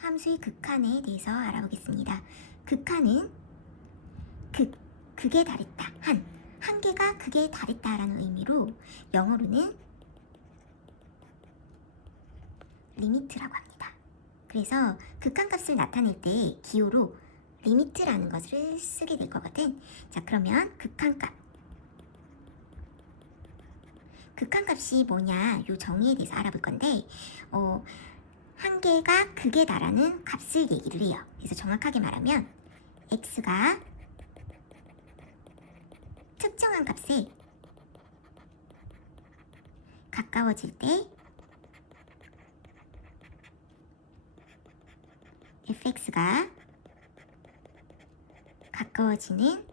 함수의 극한에 대해서 알아보겠습니다. 극한은 극에 달했다. 한계가 극에 달했다라는 의미로 영어로는 리미트라고 합니다. 그래서 극한값을 나타낼 때 기호로 리미트라는 것을 쓰게 될 거거든. 자, 그러면 극한값이 뭐냐, 요 정의에 대해서 알아볼 건데 한계가 극에 달하는 값을 얘기를 해요. 그래서 정확하게 말하면 x가 특정한 값에 가까워질 때 fx가 가까워지는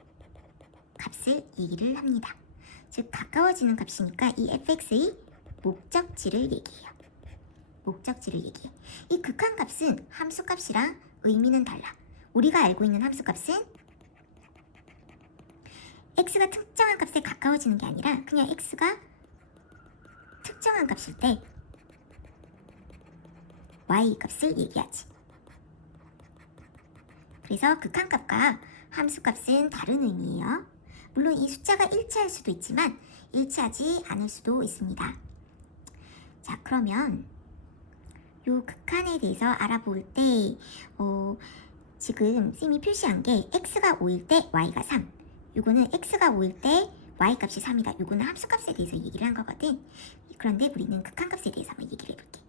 값을 얘기를 합니다. 즉 가까워지는 값이니까 이 fx의 목적지를 얘기해요. 목적지를 얘기해. 이 극한값은 함수값이랑 의미는 달라. 우리가 알고 있는 함수값은 x가 특정한 값에 가까워지는 게 아니라 그냥 x가 특정한 값일 때 y 값을 얘기하지. 그래서 극한값과 함수값은 다른 의미예요. 물론 이 숫자가 일치할 수도 있지만 일치하지 않을 수도 있습니다. 자, 그러면 요 극한에 대해서 알아볼 때 지금 쌤이 표시한 게 x가 5일 때 y가 3. 요거는 x가 5일 때 y값이 3이다. 요거는 함수값에 대해서 얘기를 한 거거든. 그런데 우리는 극한값에 대해서 한번 얘기를 해볼게.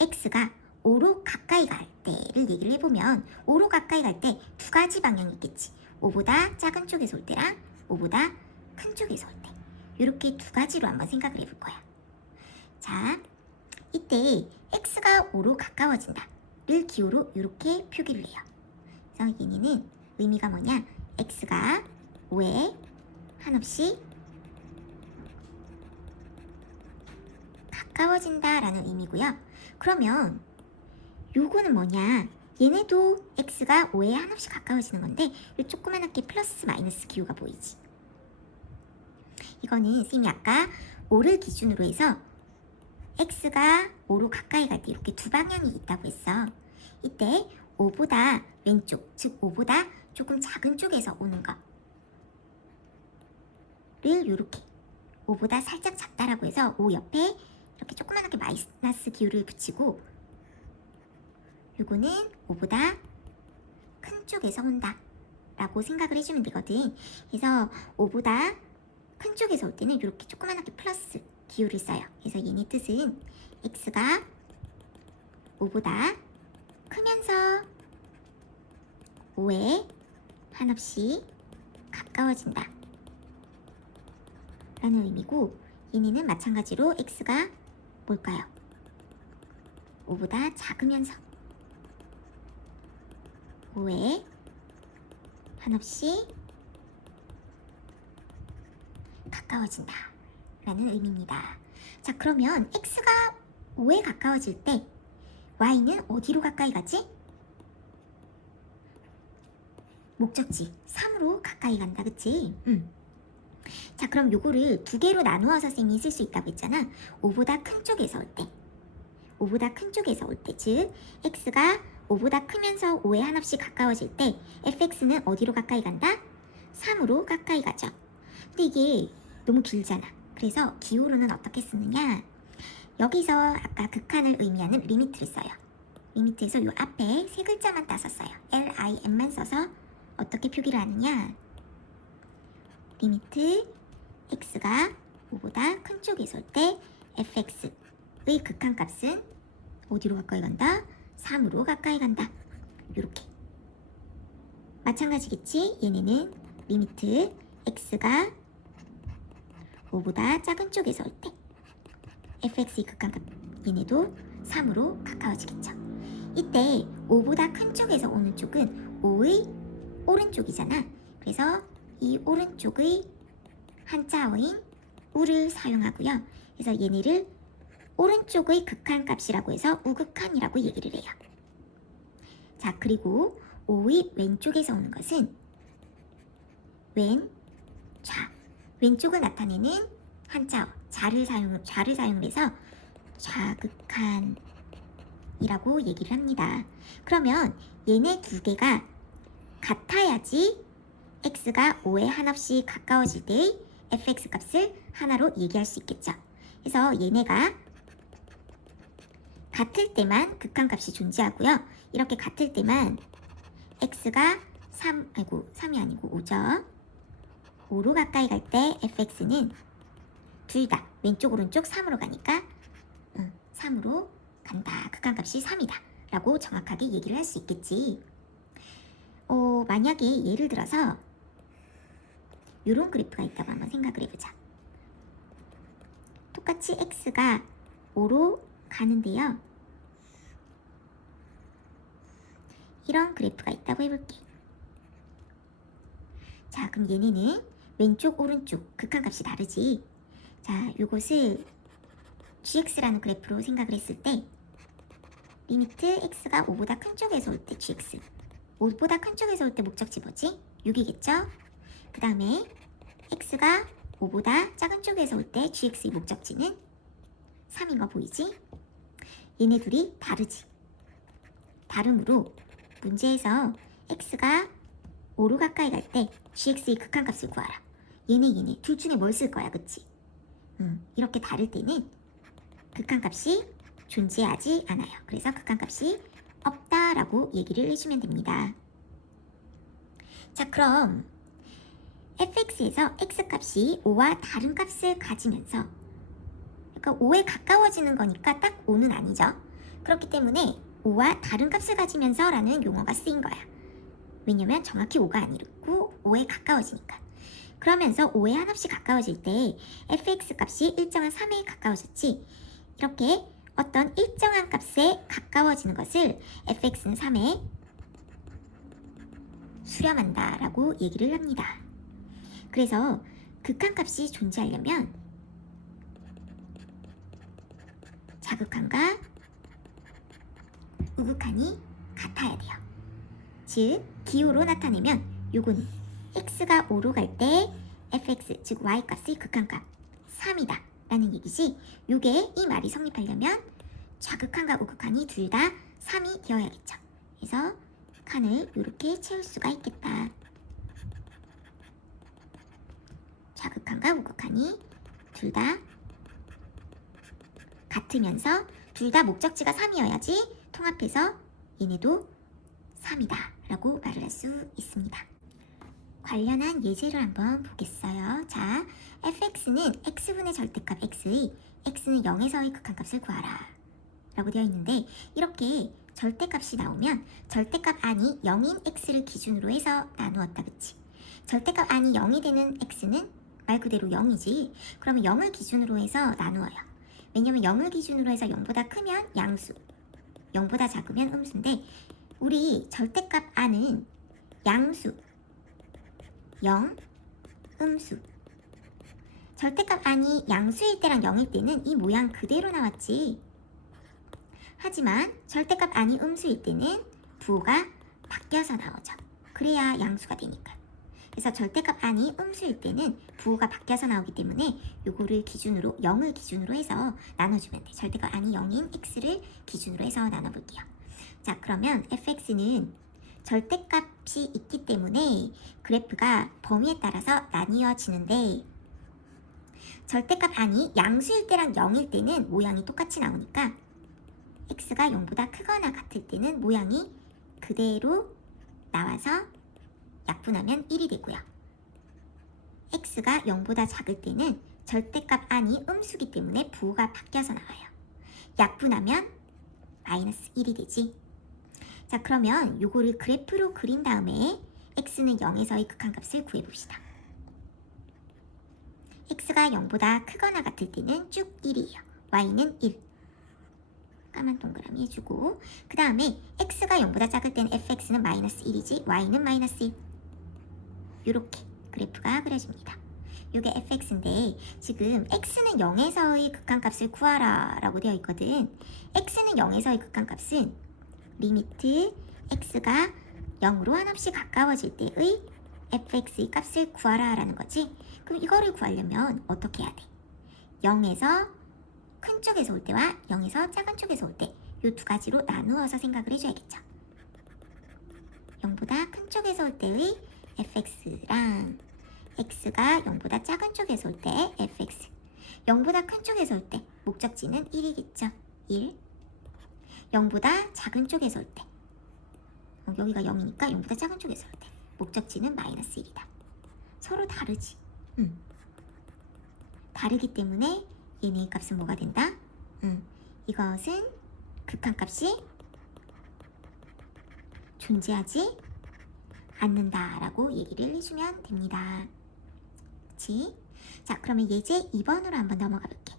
x가 5로 가까이 갈 때를 얘기를 해보면 5로 가까이 갈 때 두 가지 방향이 있겠지. 5보다 작은 쪽에서 올 때랑 5보다 큰 쪽에서 올 때. 이렇게 두 가지로 한번 생각을 해볼 거야. 자, 이때 x가 5로 가까워진다를 기호로 이렇게 표기를 해요. 그래서 얘네는 의미가 뭐냐? x가 5에 한없이 가까워진다라는 의미고요. 그러면 요거는 뭐냐? 얘네도 x가 5에 한없이 가까워지는 건데 이 조그만하게 플러스 마이너스 기호가 보이지. 이거는 쌤이 아까 5를 기준으로 해서 x가 5로 가까이 갈 때 이렇게 두 방향이 있다고 했어. 이때 5보다 왼쪽, 즉 5보다 조금 작은 쪽에서 오는 거를 이렇게 5보다 살짝 작다라고 해서 5 옆에 이렇게 조그만하게 마이너스 기호를 붙이고 요거는 5보다 큰 쪽에서 온다 라고 생각을 해주면 되거든. 그래서 5보다 큰 쪽에서 올 때는 이렇게 조그만하게 플러스 기호를 써요. 그래서 얘네 뜻은 x가 5보다 크면서 5에 한없이 가까워진다 라는 의미고, 얘네는 마찬가지로 x가 뭘까요? 5보다 작으면서 5에 한없이 가까워진다 라는 의미입니다. 자, 그러면 x가 5에 가까워질 때 y는 어디로 가까이 가지? 목적지 3으로 가까이 간다, 그치? 자, 그럼 요거를 두 개로 나누어서 쌤이 쓸 수 있다고 했잖아. 5보다 큰 쪽에서 올 때, 5보다 큰 쪽에서 올 때, 즉 x가 5보다 크면서 5에 한없이 가까워질 때 fx는 어디로 가까이 간다? 3으로 가까이 가죠. 근데 이게 너무 길잖아. 그래서 기호로는 어떻게 쓰느냐? 여기서 아까 극한을 의미하는 리미트를 써요. 리미트에서 요 앞에 세 글자만 따서 써요. lim만 써서 어떻게 표기를 하느냐? 리미트 x가 5보다 큰 쪽에서 올 때 fx의 극한값은 어디로 가까이 간다? 3으로 가까이 간다. 요렇게. 마찬가지겠지? 얘네는 리미트 x가 5보다 작은 쪽에서 올 때 fx의 극한값, 얘네도 3으로 가까워지겠죠. 이때 5보다 큰 쪽에서 오는 쪽은 5의 오른쪽이잖아. 그래서 이 오른쪽의 한자어인 우를 사용하고요. 그래서 얘네를 오른쪽의 극한값이라고 해서 우극한이라고 얘기를 해요. 자, 그리고 5의 왼쪽에서 오는 것은 왼, 좌. 왼쪽을 나타내는 한자어 좌를 사용을 해서 좌극한 이라고 얘기를 합니다. 그러면 얘네 두 개가 같아야지 x가 5에 한없이 가까워질 때의 fx 값을 하나로 얘기할 수 있겠죠. 그래서 얘네가 같을 때만 극한값이 존재하고요. 이렇게 같을 때만 x가 3이 아니고 5죠. 5로 가까이 갈 때 fx는 둘 다 왼쪽 오른쪽 3으로 가니까 3으로 간다. 극한값이 3이다 라고 정확하게 얘기를 할 수 있겠지. 만약에 예를 들어서 이런 그래프가 있다고 한번 생각을 해보자. 똑같이 x가 5로 가는데요. 이런 그래프가 있다고 해볼게. 자, 그럼 얘네는 왼쪽 오른쪽 극한값이 다르지. 자, 요것을 gx라는 그래프로 생각을 했을 때 리미트 x가 5보다 큰 쪽에서 올 때 gx, 5보다 큰 쪽에서 올 때 목적지 뭐지? 6이겠죠? 그 다음에 x가 5보다 작은 쪽에서 올 때 gx의 목적지는 3인 거 보이지? 얘네 둘이 다르지. 다름으로 문제에서 x가 5로 가까이 갈 때 gx의 극한값을 구하라. 얘네 둘 중에 뭘 쓸 거야, 그치? 이렇게 다를 때는 극한값이 존재하지 않아요. 그래서 극한값이 없다라고 얘기를 해주면 됩니다. 자, 그럼 fx에서 x값이 5와 다른 값을 가지면서, 그러니까 5에 가까워지는 거니까 딱 5는 아니죠. 그렇기 때문에 5와 다른 값을 가지면서 라는 용어가 쓰인 거야. 왜냐면 정확히 5가 아니고 5에 가까워지니까. 그러면서 5에 한없이 가까워질 때 fx 값이 일정한 3에 가까워졌지. 이렇게 어떤 일정한 값에 가까워지는 것을 fx는 3에 수렴한다 라고 얘기를 합니다. 그래서 극한값이 존재하려면 자극한과 우극한이 같아야 돼요. 즉 기호로 나타내면 요거는 x가 5로 갈 때 fx 즉 y값의 극한값 3이다 라는 얘기지. 요게 이 말이 성립하려면 좌극한과 우극한이 둘 다 3이 되어야겠죠. 그래서 칸을 이렇게 채울 수가 있겠다. 좌극한과 우극한이 둘 다 같으면서 둘 다 목적지가 3이어야지 통합해서 얘네도 3이다 라고 말을 할 수 있습니다. 관련한 예제를 한번 보겠어요. 자, fx는 x분의 절대값 x의 x는 0에서의 극한값을 구하라 라고 되어 있는데, 이렇게 절대값이 나오면 절대값 안이 0인 x를 기준으로 해서 나누었다, 그치? 절대값 안이 0이 되는 x는 말 그대로 0이지. 그러면 0을 기준으로 해서 나누어요. 왜냐면 0을 기준으로 해서 0보다 크면 양수, 0보다 작으면 음수인데 우리 절대값 안은 양수, 0, 음수. 절대값 안이 양수일 때랑 0일 때는 이 모양 그대로 나왔지. 하지만 절대값 안이 음수일 때는 부호가 바뀌어서 나오죠. 그래야 양수가 되니까. 그래서 절대값 안이 음수일 때는 부호가 바뀌어서 나오기 때문에 요거를 기준으로 0을 기준으로 해서 나눠주면 돼. 절대값 안이 0인 x를 기준으로 해서 나눠볼게요. 자, 그러면 fx는 절대값이 있기 때문에 그래프가 범위에 따라서 나뉘어지는데, 절대값 안이 양수일 때랑 0일 때는 모양이 똑같이 나오니까 x가 0보다 크거나 같을 때는 모양이 그대로 나와서 약분하면 1이 되고요. x가 0보다 작을 때는 절대값 안이 음수기 때문에 부호가 바뀌어서 나와요. 약분하면 마이너스 1이 되지. 자, 그러면 요거를 그래프로 그린 다음에 x는 0에서의 극한값을 구해봅시다. x가 0보다 크거나 같을 때는 쭉 1이에요. y는 1. 까만 동그라미 해주고, 그 다음에 x가 0보다 작을 때는 fx는 마이너스 1이지 y는 마이너스 1. 요렇게 그래프가 그려집니다. 요게 fx인데 지금 x는 0에서의 극한값을 구하라 라고 되어 있거든. x는 0에서의 극한값은 리미트 x가 0으로 한없이 가까워질 때의 fx의 값을 구하라 라는 거지. 그럼 이거를 구하려면 어떻게 해야 돼? 0에서 큰 쪽에서 올 때와 0에서 작은 쪽에서 올 때 이 두 가지로 나누어서 생각을 해줘야겠죠. 0보다 큰 쪽에서 올 때의 fx랑 x가 0보다 작은 쪽에서 올 때 fx. 0보다 큰 쪽에서 올 때 목적지는 1이겠죠. 1. 0보다 작은 쪽에서 올 때 여기가 0이니까 0보다 작은 쪽에서 올 때 목적지는 마이너스 1이다. 서로 다르지. 다르기 때문에 얘네의 값은 뭐가 된다? 이것은 극한값이 존재하지 않는다라고 얘기를 해주면 됩니다. 그치? 자, 그러면 예제 2번으로 한번 넘어가 볼게.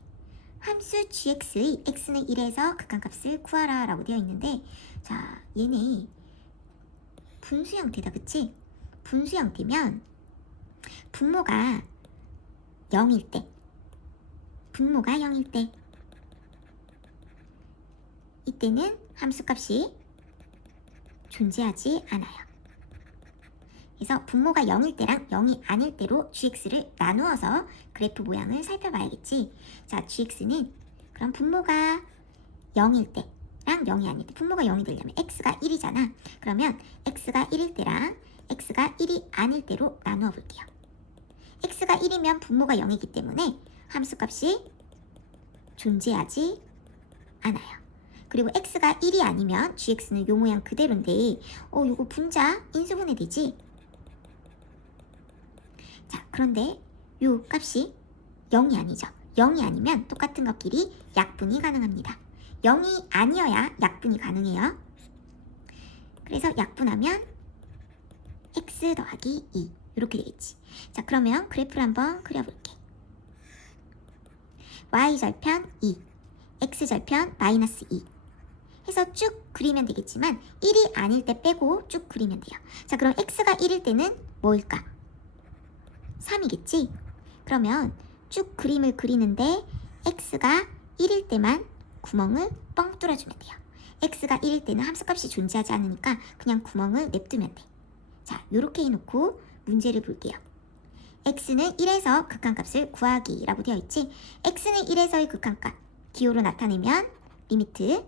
함수 gx의 x는 1에서 극한값을 구하라 라고 되어 있는데, 자, 얘네 분수 형태다. 그치? 분수 형태면 분모가 0일 때, 분모가 0일 때 이때는 함수값이 존재하지 않아요. 그래서 분모가 0일 때랑 0이 아닐 때로 gx를 나누어서 그래프 모양을 살펴봐야겠지. 자, gx는 그럼 분모가 0일 때랑 0이 아닐 때, 분모가 0이 되려면 x가 1이잖아. 그러면 x가 1일 때랑 x가 1이 아닐 때로 나누어 볼게요. x가 1이면 분모가 0이기 때문에 함수값이 존재하지 않아요. 그리고 x가 1이 아니면 gx는 요 모양 그대로인데 요거 분자 인수분해 되지? 자, 그런데 요 값이 0이 아니죠. 0이 아니면 똑같은 것끼리 약분이 가능합니다. 0이 아니어야 약분이 가능해요. 그래서 약분하면 x 더하기 2 이렇게 되겠지. 자, 그러면 그래프를 한번 그려볼게. y절편 2, x절편 마이너스 2 해서 쭉 그리면 되겠지만 1이 아닐 때 빼고 쭉 그리면 돼요. 자, 그럼 x가 1일 때는 뭐일까? 3이겠지? 그러면 쭉 그림을 그리는데 x가 1일 때만 구멍을 뻥 뚫어주면 돼요. x가 1일 때는 함수값이 존재하지 않으니까 그냥 구멍을 냅두면 돼. 자, 요렇게 해놓고 문제를 볼게요. x는 1에서 극한값을 구하기 라고 되어 있지. x는 1에서의 극한값 기호로 나타내면 리미트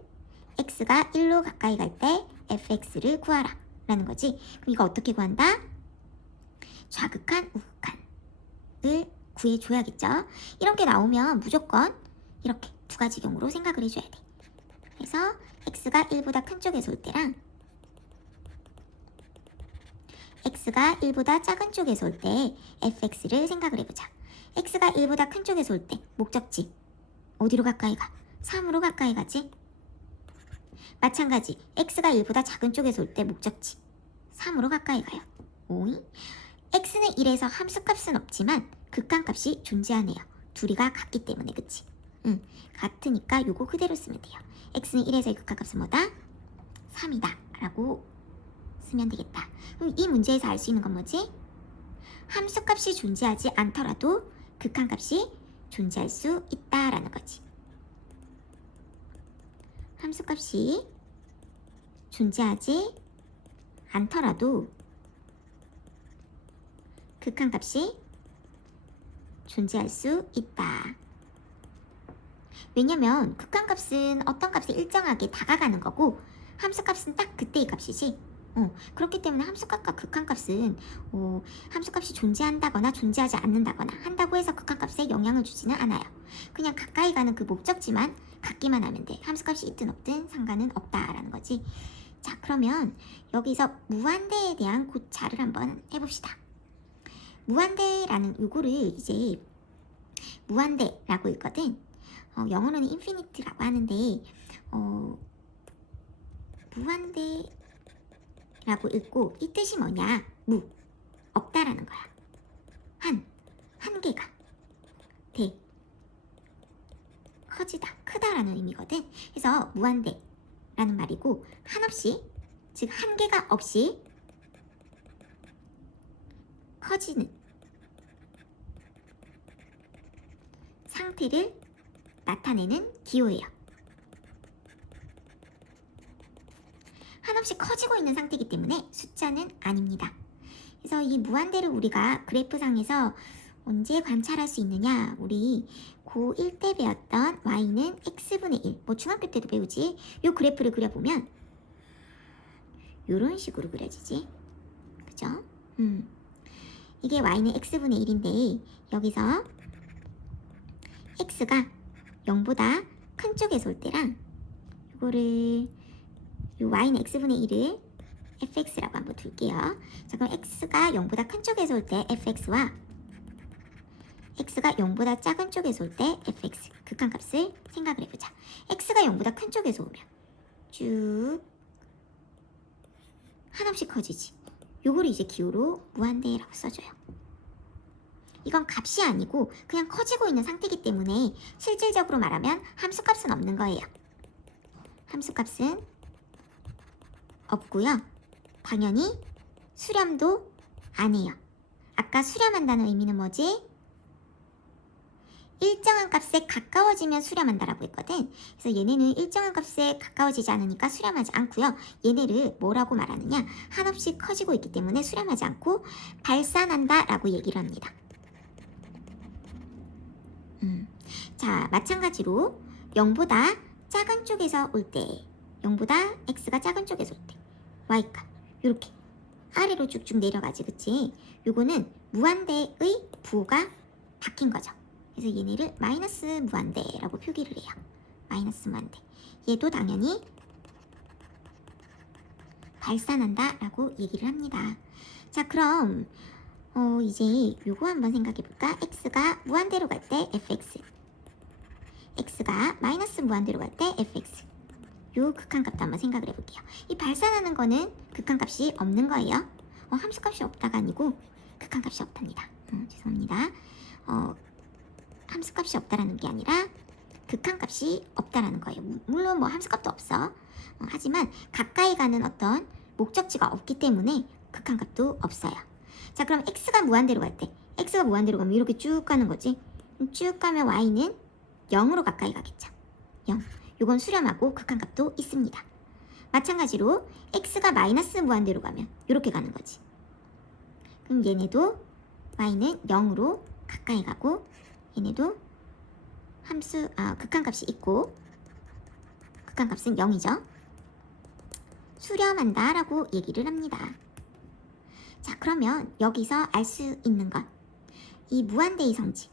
x가 1로 가까이 갈 때 fx를 구하라 라는 거지. 그럼 이거 어떻게 구한다? 좌극한 우극한을 구해줘야겠죠. 이런 게 나오면 무조건 이렇게 두 가지 경우로 생각을 해줘야 돼. 그래서 x가 1보다 큰 쪽에서 올 때랑 x가 1보다 작은 쪽에서 올 때 fx를 생각을 해보자. x가 1보다 큰 쪽에서 올 때 목적지 어디로 가까이 가? 3으로 가까이 가지? 마찬가지 x가 1보다 작은 쪽에서 올 때 목적지 3으로 가까이 가요. 오이? x는 1에서 함수값은 없지만 극한값이 존재하네요. 둘이가 같기 때문에. 그치? 같으니까 요거 그대로 쓰면 돼요. x는 1에서의 극한값은 뭐다? 3이다 라고 쓰면 되겠다. 그럼 이 문제에서 알 수 있는 건 뭐지? 함수값이 존재하지 않더라도 극한값이 존재할 수 있다라는 거지. 함수값이 존재하지 않더라도 극한값이 존재할 수 있다. 왜냐면 극한값은 어떤 값에 일정하게 다가가는 거고 함수값은 딱 그때의 값이지. 그렇기 때문에 함수값과 극한값은 함수값이 존재한다거나 존재하지 않는다거나 한다고 해서 극한값에 영향을 주지는 않아요. 그냥 가까이 가는 그 목적지만 같기만 하면 돼. 함수값이 있든 없든 상관은 없다라는 거지. 자, 그러면 여기서 무한대에 대한 고찰을 한번 해봅시다. 무한대라는 요거를 이제 무한대라고 읽거든. 영어로는 인피니트라고 하는데 무한대라고 읽고 이 뜻이 뭐냐? 없다라는 거야. 한계가 대 커지다, 크다라는 의미거든. 그래서 무한대라는 말이고 한없이, 즉 한계가 없이 커지는 상태를 나타내는 기호예요. 한없이 커지고 있는 상태이기 때문에 숫자는 아닙니다. 그래서 이 무한대를 우리가 그래프상에서 언제 관찰할 수 있느냐? 우리 고1 때 배웠던 y는 x분의 1. 뭐 중학교 때도 배우지. 요 그래프를 그려보면 요런 식으로 그려지지. 그죠? 이게 y는 x분의 1인데 여기서 x가 0보다 큰 쪽에서 올 때랑 이거를 요 y는 x분의 1을 fx라고 한번 둘게요. 자, 그럼 x가 0보다 큰 쪽에서 올 때 fx와 x가 0보다 작은 쪽에서 올 때 fx 극한값을 생각을 해보자. x가 0보다 큰 쪽에서 오면 쭉 한없이 커지지. 요거를 이제 기호로 무한대라고 써줘요. 이건 값이 아니고 그냥 커지고 있는 상태이기 때문에 실질적으로 말하면 함수값은 없는 거예요. 함수값은 없고요. 당연히 수렴도 안 해요. 아까 수렴한다는 의미는 뭐지? 일정한 값에 가까워지면 수렴한다라고 했거든. 그래서 얘네는 일정한 값에 가까워지지 않으니까 수렴하지 않고요. 얘네를 뭐라고 말하느냐? 한없이 커지고 있기 때문에 수렴하지 않고 발산한다라고 얘기를 합니다. 자, 마찬가지로 0보다 작은 쪽에서 올 때, 0보다 x가 작은 쪽에서 올 때 y값 이렇게 아래로 쭉쭉 내려가지, 그치? 요거는 무한대의 부호가 바뀐 거죠. 그래서 얘네를 마이너스 무한대라고 표기를 해요. 마이너스 무한대. 얘도 당연히 발산한다 라고 얘기를 합니다. 자, 그럼 이제 요거 한번 생각해 볼까? x가 무한대로 갈 때 fx, x가 마이너스 무한대로 갈 때 fx, 요 극한값도 한번 생각을 해볼게요. 이 발산하는 거는 극한값이 없는 거예요. 함수값이 없다가 아니고 극한값이 없답니다. 죄송합니다. 함수값이 없다라는 게 아니라 극한값이 없다라는 거예요. 물론 뭐 함수값도 없어. 하지만 가까이 가는 어떤 목적지가 없기 때문에 극한값도 없어요. 자, 그럼 x가 무한대로 갈 때, x가 무한대로 가면 이렇게 쭉 가는 거지. 쭉 가면 y는 0으로 가까이 가겠죠. 0. 요건 수렴하고 극한값도 있습니다. 마찬가지로 x가 마이너스 무한대로 가면 이렇게 가는 거지. 그럼 얘네도 y는 0으로 가까이 가고 얘네도 극한값이 있고 극한값은 0이죠. 수렴한다 라고 얘기를 합니다. 자, 그러면 여기서 알 수 있는 것, 이 무한대의 성질.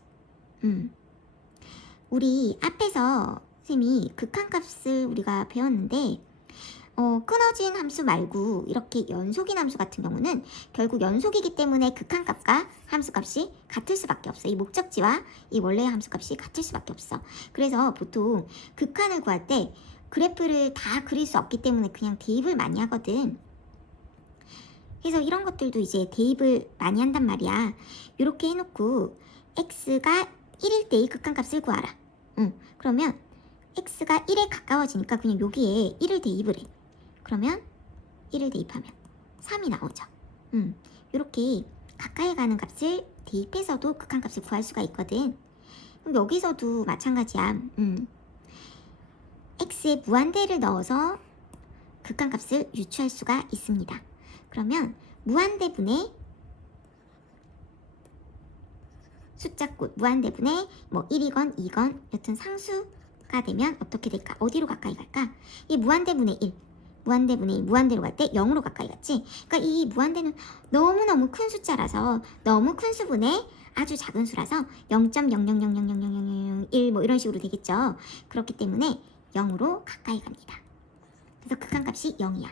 우리 앞에서 선생님이 극한값을 우리가 배웠는데 끊어진 함수 말고 이렇게 연속인 함수 같은 경우는 결국 연속이기 때문에 극한값과 함수값이 같을 수밖에 없어. 이 목적지와 이 원래의 함수값이 같을 수밖에 없어. 그래서 보통 극한을 구할 때 그래프를 다 그릴 수 없기 때문에 그냥 대입을 많이 하거든. 그래서 이런 것들도 이제 대입을 많이 한단 말이야. 이렇게 해놓고 x가 1일 때의 극한값을 구하라. 그러면 x가 1에 가까워지니까 그냥 여기에 1을 대입을 해. 그러면 1을 대입하면 3이 나오죠. 이렇게 가까이 가는 값을 대입해서도 극한값을 구할 수가 있거든. 그럼 여기서도 마찬가지야. x에 무한대를 넣어서 극한값을 유추할 수가 있습니다. 그러면 무한대분의 숫자꽃, 무한대분의 뭐 1이건 2건 여튼 상수가 되면 어떻게 될까? 어디로 가까이 갈까? 이 무한대분의 1, 무한대분의 2, 무한대로 갈 때 0으로 가까이 갔지? 그러니까 이 무한대는 너무너무 큰 숫자라서 너무 큰 수분의 아주 작은 수라서 0.00000001 뭐 이런 식으로 되겠죠. 그렇기 때문에 0으로 가까이 갑니다. 그래서 극한값이 0이야.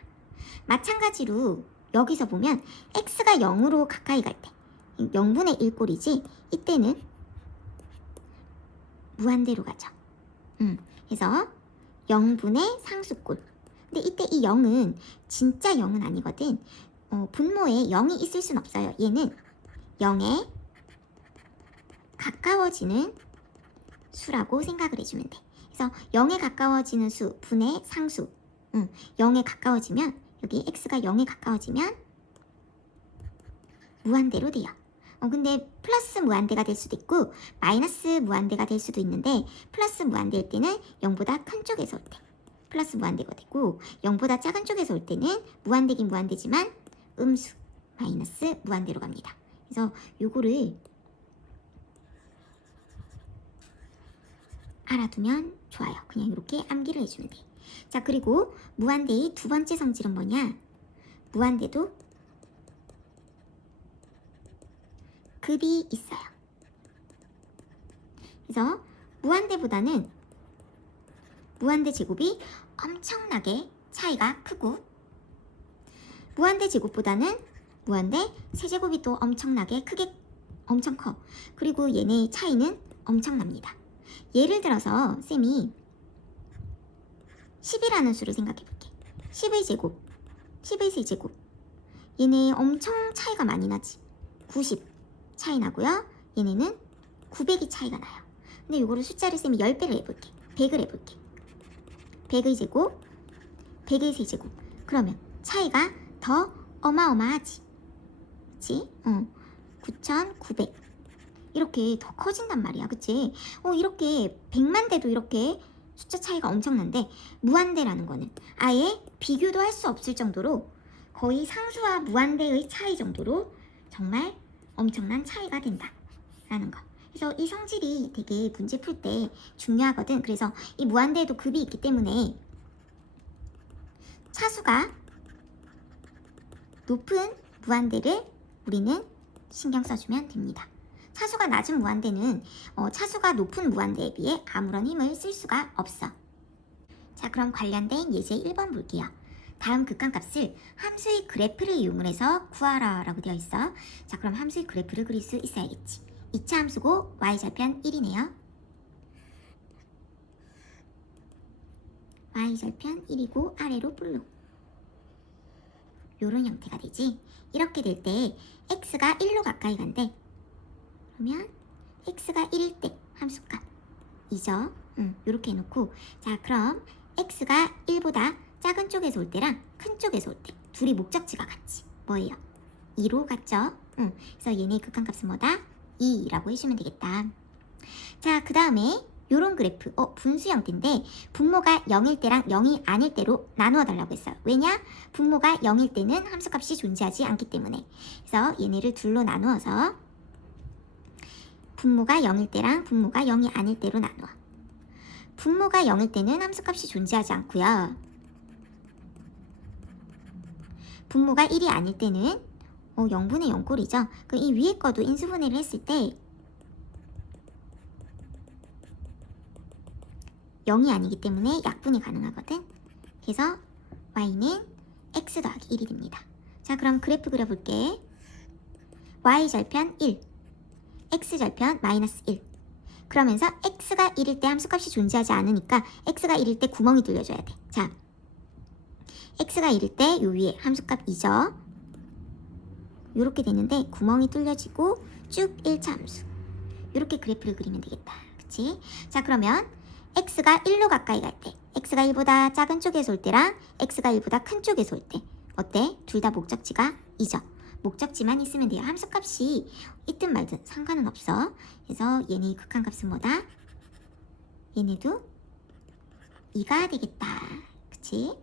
마찬가지로 여기서 보면 x가 0으로 가까이 갈 때 0분의 1 꼴이지 이때는 무한대로 가죠. 그래서 0분의 상수꼴. 근데 이때 이 0은 진짜 0은 아니거든. 분모에 0이 있을 순 없어요. 얘는 0에 가까워지는 수라고 생각을 해주면 돼. 그래서 0에 가까워지는 수 분의 상수. 0에 가까워지면 여기 x가 0에 가까워지면 무한대로 돼요. 근데 플러스 무한대가 될 수도 있고 마이너스 무한대가 될 수도 있는데 플러스 무한대일 때는 0보다 큰 쪽에서 올 때 플러스 무한대가 되고 0보다 작은 쪽에서 올 때는 무한대긴 무한대지만 음수 마이너스 무한대로 갑니다. 그래서 요거를 알아두면 좋아요. 그냥 이렇게 암기를 해주면 돼. 자, 그리고 무한대의 두 번째 성질은 뭐냐? 무한대도 급이 있어요. 그래서 무한대보다는 무한대 제곱이 엄청나게 차이가 크고, 무한대 제곱보다는 무한대 세제곱이 또 엄청나게 엄청 커. 그리고 얘네의 차이는 엄청납니다. 예를 들어서 쌤이 10이라는 수를 생각해 볼게. 10의 제곱, 10의 세제곱. 얘네 엄청 차이가 많이 나지. 90 차이 나고요. 얘네는 900이 차이가 나요. 근데 이거를 숫자를 쌤이 10배를 해볼게. 100을 해볼게. 100의 제곱, 100의 세제곱. 그러면 차이가 더 어마어마하지. 그치? 9900. 이렇게 더 커진단 말이야. 그치? 이렇게 100만 대도 이렇게 숫자 차이가 엄청난데, 무한대라는 거는 아예 비교도 할 수 없을 정도로, 거의 상수와 무한대의 차이 정도로 정말 엄청난 차이가 된다라는 거. 그래서 이 성질이 되게 문제 풀 때 중요하거든. 그래서 이 무한대에도 급이 있기 때문에 차수가 높은 무한대를 우리는 신경 써주면 됩니다. 차수가 낮은 무한대는 차수가 높은 무한대에 비해 아무런 힘을 쓸 수가 없어. 자, 그럼 관련된 예제 1번 볼게요. 다음 극한값을 함수의 그래프를 이용을 해서 구하라 라고 되어 있어. 자, 그럼 함수의 그래프를 그릴 수 있어야겠지. 2차 함수고 y절편 1이네요. y절편 1이고 아래로 볼록. 요런 형태가 되지. 이렇게 될 때 x가 1로 가까이 간대. 그러면 x가 1일 때 함수값 2죠. 요렇게 해놓고, 자, 그럼 x가 1보다 작은 쪽에서 올 때랑 큰 쪽에서 올 때 둘이 목적지가 같지. 뭐예요? 2로 같죠? 그래서 얘네 극한값은 뭐다? 2라고 해주면 되겠다. 자, 그 다음에 요런 그래프, 분수 형태인데 분모가 0일 때랑 0이 아닐 때로 나누어 달라고 했어요. 왜냐? 분모가 0일 때는 함수값이 존재하지 않기 때문에. 그래서 얘네를 둘로 나누어서 분모가 0일 때랑 분모가 0이 아닐 때로 나누어. 분모가 0일 때는 함수값이 존재하지 않고요. 분모가 1이 아닐 때는 0분의 0꼴이죠. 그럼 이 위에 거도 인수분해를 했을 때 0이 아니기 때문에 약분이 가능하거든. 그래서 y는 x 더하기 1이 됩니다. 자, 그럼 그래프 그려볼게. y절편 1, x절편 마이너스 1. 그러면서 x가 1일 때 함수값이 존재하지 않으니까 x가 1일 때 구멍이 뚫려줘야 돼. 자, x가 1일 때 요 위에 함수값 2죠. 요렇게 되는데 구멍이 뚫려지고 쭉 1차 함수. 요렇게 그래프를 그리면 되겠다. 그치? 자, 그러면 x가 1로 가까이 갈 때, x가 1보다 작은 쪽에서 올 때랑 x가 1보다 큰 쪽에서 올 때 어때? 둘 다 목적지가 2죠. 목적지만 있으면 돼요. 함수값이 있든 말든 상관은 없어. 그래서 얘네 극한값은 뭐다? 얘네도 2가 되겠다. 그치?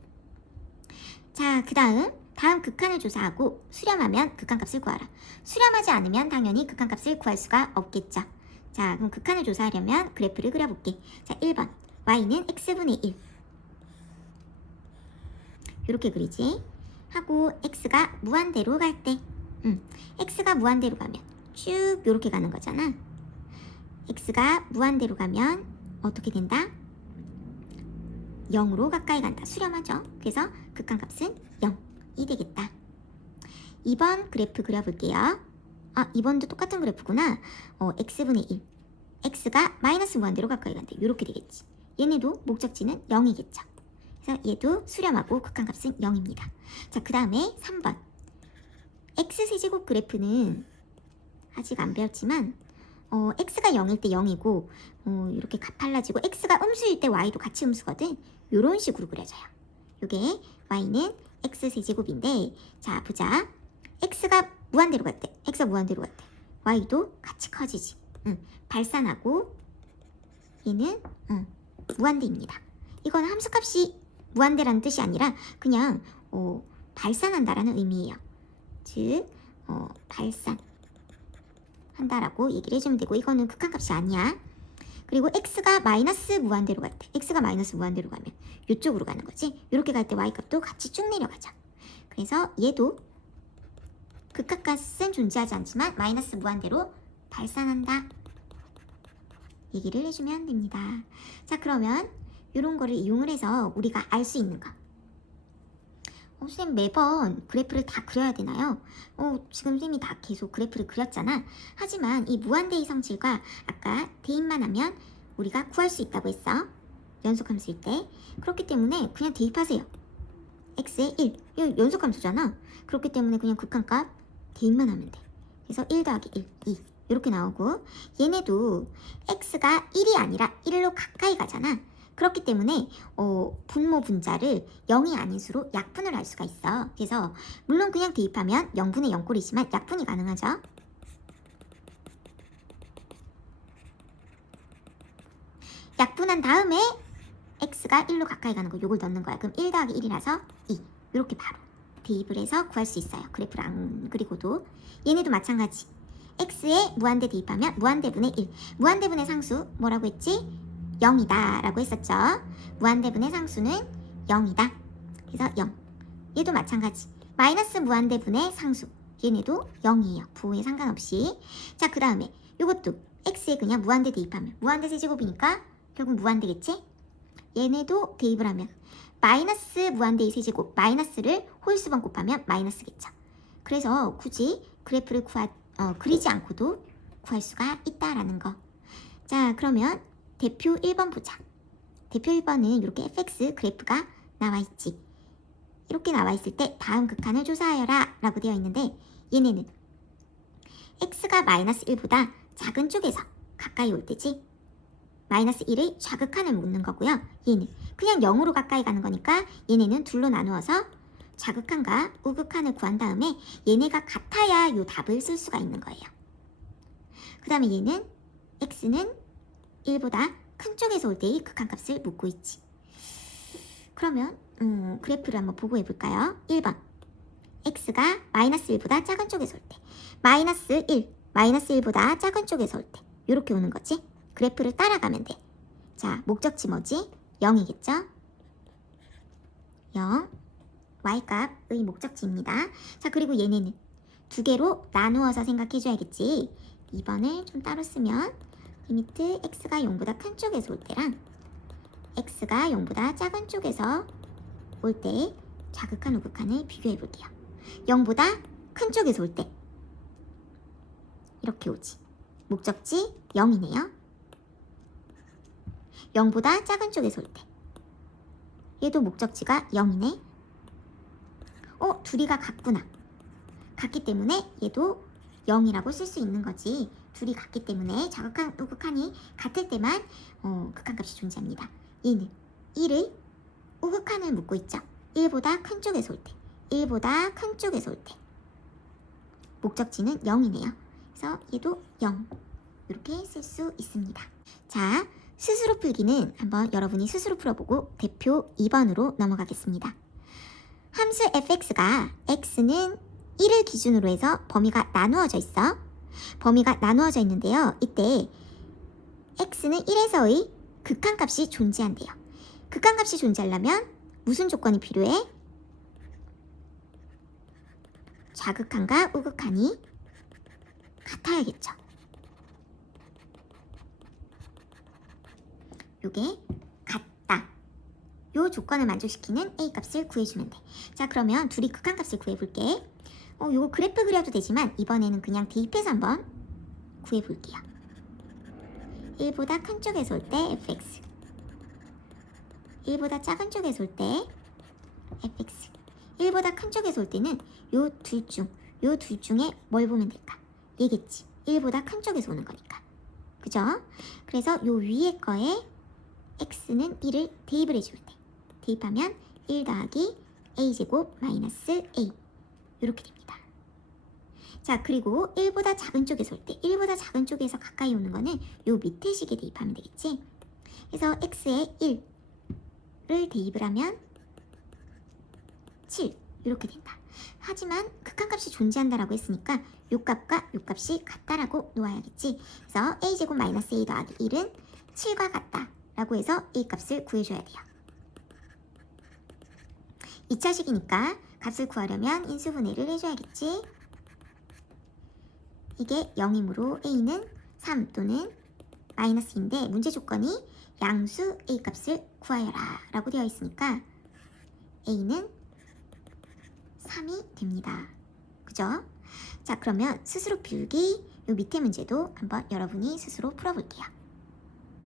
자, 그 다음 극한을 조사하고 수렴하면 극한값을 구하라. 수렴하지 않으면 당연히 극한값을 구할 수가 없겠죠. 자, 그럼 극한을 조사하려면 그래프를 그려볼게. 자, 1번 y는 x분의 1 이렇게 그리지. 하고 x가 무한대로 갈 때, x가 무한대로 가면 쭉 이렇게 가는 거잖아. x가 무한대로 가면 어떻게 된다? 0으로 가까이 간다. 수렴하죠. 그래서 극한값은 0이 되겠다. 2번 그래프 그려볼게요. 2번도 똑같은 그래프구나. x분의 1. x가 마이너스 무한대로 가까이 간대. 이렇게 되겠지. 얘네도 목적지는 0이겠죠. 그래서 얘도 수렴하고 극한값은 0입니다. 자, 그 다음에 3번. x세제곱 그래프는 아직 안 배웠지만 x가 0일 때 0이고 이렇게 가팔라지고 x가 음수일 때 y도 같이 음수거든. 요런 식으로 그려져요. 요게 y는 x세제곱인데, 자, 보자. x가 무한대로 갈 때, x가 무한대로 갈 때 y도 같이 커지지. 발산하고 얘는 무한대입니다. 이건 함수값이 무한대라는 뜻이 아니라 그냥 발산한다라는 의미예요. 즉 발산한다라고 얘기를 해주면 되고, 이거는 극한값이 아니야. 그리고 x가 마이너스 무한대로 갈 때, x가 마이너스 무한대로 가면 이쪽으로 가는 거지. 이렇게 갈 때 y값도 같이 쭉 내려가죠. 그래서 얘도 극한값은 존재하지 않지만 마이너스 무한대로 발산한다. 얘기를 해주면 됩니다. 자, 그러면 이런 거를 이용을 해서 우리가 알 수 있는 거. 선생님 매번 그래프를 다 그려야 되나요? 지금 선생님이 다 계속 그래프를 그렸잖아. 하지만 이 무한대의 성질과 아까 대입만 하면 우리가 구할 수 있다고 했어. 연속함수일 때. 그렇기 때문에 그냥 대입하세요. x에 1. 이거 연속함수잖아. 그렇기 때문에 그냥 극한값 대입만 하면 돼. 그래서 1 더하기 1, 2 이렇게 나오고, 얘네도 x가 1이 아니라 1로 가까이 가잖아. 그렇기 때문에 분모 분자를 0이 아닌 수로 약분을 할 수가 있어. 그래서 물론 그냥 대입하면 0분의 0꼴이지만 약분이 가능하죠. 약분한 다음에 x가 1로 가까이 가는 거 요걸 넣는 거야. 그럼 1 더하기 1이라서 2. 이렇게 바로 대입을 해서 구할 수 있어요. 그래프를 안 그리고도. 얘네도 마찬가지. x에 무한대 대입하면 무한대분의 1. 무한대분의 상수 뭐라고 했지? 0이다 라고 했었죠. 무한대분의 상수는 0이다. 그래서 0. 얘도 마찬가지. 마이너스 무한대분의 상수. 얘네도 0이에요. 부호에 상관없이. 자, 그 다음에 이것도 x에 그냥 무한대 대입하면 무한대 세제곱이니까 결국 무한대겠지? 얘네도 대입을 하면 마이너스 무한대의 세제곱, 마이너스를 홀수번 곱하면 마이너스겠죠. 그래서 굳이 그래프를 그리지 않고도 구할 수가 있다라는 거. 자, 그러면 대표 1번 보자. 대표 1번은 이렇게 fx 그래프가 나와있지. 이렇게 나와있을 때 다음 극한을 조사하여라 라고 되어 있는데, 얘네는 x가 마이너스 1보다 작은 쪽에서 가까이 올 때지. 마이너스 1의 좌극한을 묻는 거고요. 얘는 그냥 0으로 가까이 가는 거니까 얘네는 둘로 나누어서 좌극한과 우극한을 구한 다음에 얘네가 같아야 이 답을 쓸 수가 있는 거예요. 그 다음에 얘는 x는 1보다 큰 쪽에서 올 때의 극한값을 묻고 있지. 그러면 그래프를 한번 보고 해볼까요? 1번 x가 마이너스 1보다 작은 쪽에서 올 때, 마이너스 1, 마이너스 1보다 작은 쪽에서 올 때 이렇게 오는 거지. 그래프를 따라가면 돼. 자, 목적지 뭐지? 0이겠죠? 0 y값의 목적지입니다. 자, 그리고 얘네는 두 개로 나누어서 생각해줘야겠지. 2번을 좀 따로 쓰면 리미트 x가 0보다 큰 쪽에서 올 때랑 x가 0보다 작은 쪽에서 올 때 좌극한 우극한을 비교해 볼게요. 0보다 큰 쪽에서 올 때 이렇게 오지. 목적지 0이네요. 0보다 작은 쪽에서 올 때 얘도 목적지가 0이네. 둘이가 같구나. 같기 때문에 얘도 0이라고 쓸 수 있는 거지. 둘이 같기 때문에 좌극한, 우극한이 같을 때만 극한값이 존재합니다. 얘는 1의 우극한을 묻고 있죠. 1보다 큰 쪽에서 올 때, 1보다 큰 쪽에서 올 때 목적지는 0이네요. 그래서 얘도 0 이렇게 쓸 수 있습니다. 자, 스스로 풀기는 한번 여러분이 스스로 풀어보고 대표 2번으로 넘어가겠습니다. 함수 fx가 x는 1을 기준으로 해서 범위가 나누어져 있어. 범위가 나누어져 있는데요. 이때 x는 1에서의 극한값이 존재한대요. 극한값이 존재하려면 무슨 조건이 필요해? 좌극한과 우극한이 같아야겠죠. 요게 같다. 요 조건을 만족시키는 a 값을 구해주면 돼. 자, 그러면 둘이 극한값을 구해볼게. 요거 그래프 그려도 되지만 이번에는 그냥 대입해서 한번 구해볼게요. 1보다 큰 쪽에서 올 때 fx, 1보다 작은 쪽에서 올 때 fx. 1보다 큰 쪽에서 올 때는 요 둘 중에 뭘 보면 될까? 얘겠지. 1보다 큰 쪽에서 오는 거니까. 그죠? 그래서 요 위에 거에 x는 1을 대입을 해줄 때 대입하면 1 더하기 a제곱 마이너스 a 이렇게 됩니다. 자, 그리고 1보다 작은 쪽에서 올 때 1보다 작은 쪽에서 가까이 오는 거는 요 밑에 식에 대입하면 되겠지. 그래서 x에 1을 대입을 하면 7 이렇게 된다. 하지만 극한값이 존재한다라고 했으니까 요 값과 요 값이 같다라고 놓아야겠지. 그래서 a제곱 마이너스 a 더하기 1은 7과 같다 라고 해서 A 값을 구해줘야 돼요. 2차식이니까 값을 구하려면 인수분해를 해줘야겠지. 이게 0이므로 A는 3 또는 마이너스인데 문제 조건이 양수 A 값을 구하여라 라고 되어 있으니까 A는 3이 됩니다. 그죠? 자, 그러면 스스로 비울기 요 밑에 문제도 한번 여러분이 스스로 풀어볼게요.